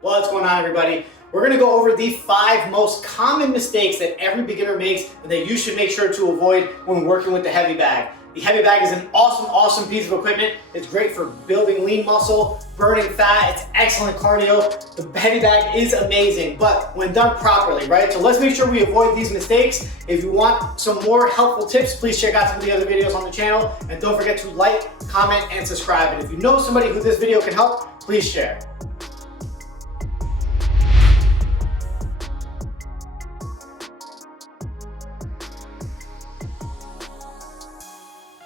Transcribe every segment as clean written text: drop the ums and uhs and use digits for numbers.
What's going on, everybody? We're going to go over the 5 most common mistakes that every beginner makes and that you should make sure to avoid when working with the heavy bag. The heavy bag is an awesome piece of equipment. It's great for building lean muscle, burning fat. It's excellent cardio. The heavy bag is amazing, but when done properly, right? So let's make sure we avoid these mistakes. If you want some more helpful tips, please check out some of the other videos on the channel. And don't forget to like, comment, and subscribe. And if you know somebody who this video can help, please share.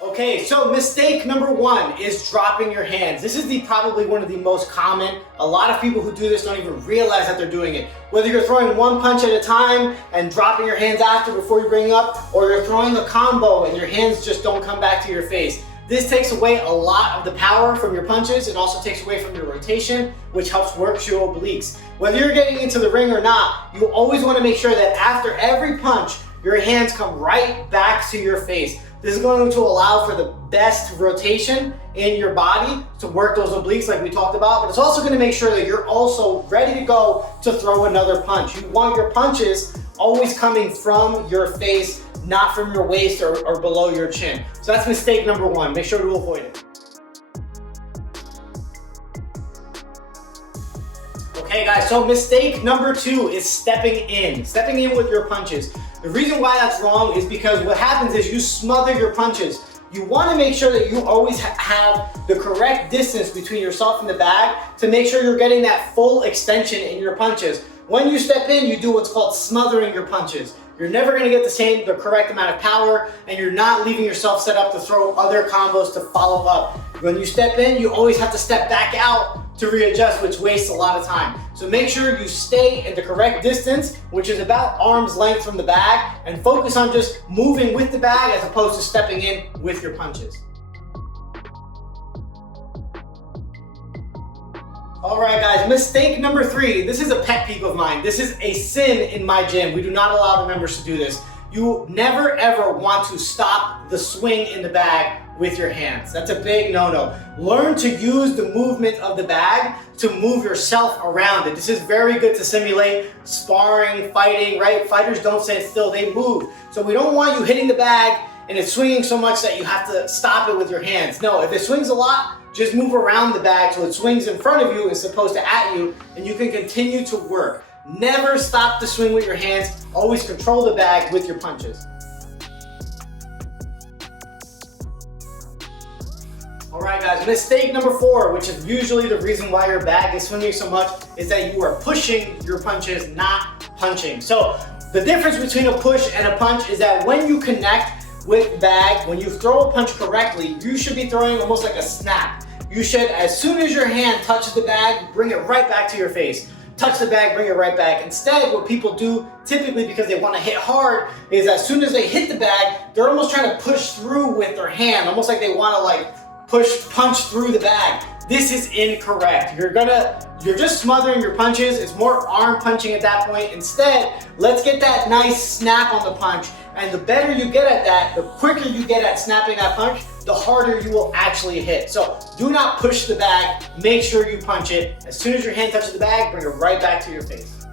Okay, so mistake number 1 is dropping your hands. This is probably one of the most common. A lot of people who do this don't even realize that they're doing it. Whether you're throwing one punch at a time and dropping your hands after before you bring up, or you're throwing a combo and your hands just don't come back to your face. This takes away a lot of the power from your punches. It also takes away from your rotation, which helps work your obliques. Whether you're getting into the ring or not, you always want to make sure that after every punch, your hands come right back to your face. This is going to allow for the best rotation in your body to work those obliques like we talked about, but it's also going to make sure that you're also ready to go to throw another punch. You want your punches always coming from your face, not from your waist or below your chin. So that's mistake number 1. Make sure to avoid it. Okay guys, so mistake number 2 is stepping in with your punches. The reason why that's wrong is because what happens is you smother your punches. You want to make sure that you always have the correct distance between yourself and the bag to make sure you're getting that full extension in your punches. When you step in, you do what's called smothering your punches. You're never going to get the correct amount of power, and you're not leaving yourself set up to throw other combos to follow up. When you step in, you always have to step back out to readjust, which wastes a lot of time. So make sure you stay in the correct distance, which is about arm's length from the bag, and focus on just moving with the bag as opposed to stepping in with your punches. All right guys, mistake number 3. This is a pet peeve of mine. This is a sin in my gym. We do not allow the members to do this. You never ever want to stop the swing in the bag with your hands. That's a big no-no. Learn to use the movement of the bag to move yourself around it. This is very good to simulate sparring, fighting, right? Fighters don't stand still, they move. So we don't want you hitting the bag and it's swinging so much that you have to stop it with your hands. No, if it swings a lot, just move around the bag so it swings in front of you as opposed to at you, and you can continue to work. Never stop the swing with your hands. Always control the bag with your punches. All right guys, mistake number 4, which is usually the reason why your bag is swinging so much, is that you are pushing your punches, not punching. So the difference between a push and a punch is that when you connect with bag, when you throw a punch correctly, you should be throwing almost like a snap. You should, as soon as your hand touches the bag, bring it right back to your face. Touch the bag, bring it right back. Instead, what people do, typically because they want to hit hard, is as soon as they hit the bag, they're almost trying to push through with their hand, almost like they want to punch through the bag. This is incorrect. You're just smothering your punches. It's more arm punching at that point. Instead, let's get that nice snap on the punch. And the better you get at that, the quicker you get at snapping that punch, the harder you will actually hit. So do not push the bag. Make sure you punch it. As soon as your hand touches the bag, bring it right back to your face.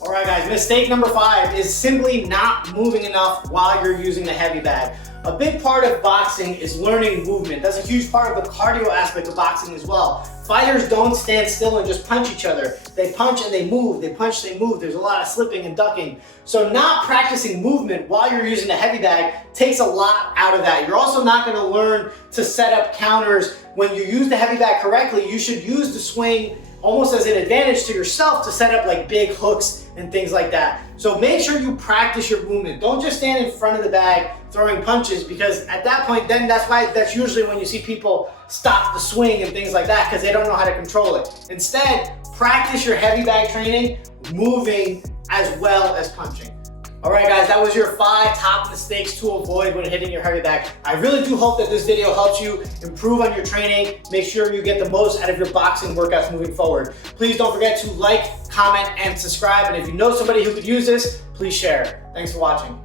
All right guys, mistake number 5 is simply not moving enough while you're using the heavy bag. A big part of boxing is learning movement. That's a huge part of the cardio aspect of boxing as well. Fighters don't stand still and just punch each other. They punch and they move, they punch, they move. There's a lot of slipping and ducking. So not practicing movement while you're using the heavy bag takes a lot out of that. You're also not gonna learn to set up counters. When you use the heavy bag correctly, you should use the swing almost as an advantage to yourself to set up like big hooks and things like that. So make sure you practice your movement. Don't just stand in front of the bag throwing punches, because at that point, then that's usually when you see people stop the swing and things like that because they don't know how to control it. Instead, practice your heavy bag training, moving as well as punching. All right guys, that was your 5 top mistakes to avoid when hitting your heavy bag. I really do hope that this video helps you improve on your training. Make sure you get the most out of your boxing workouts moving forward. Please don't forget to like, comment, and subscribe. And if you know somebody who could use this, please share. Thanks for watching.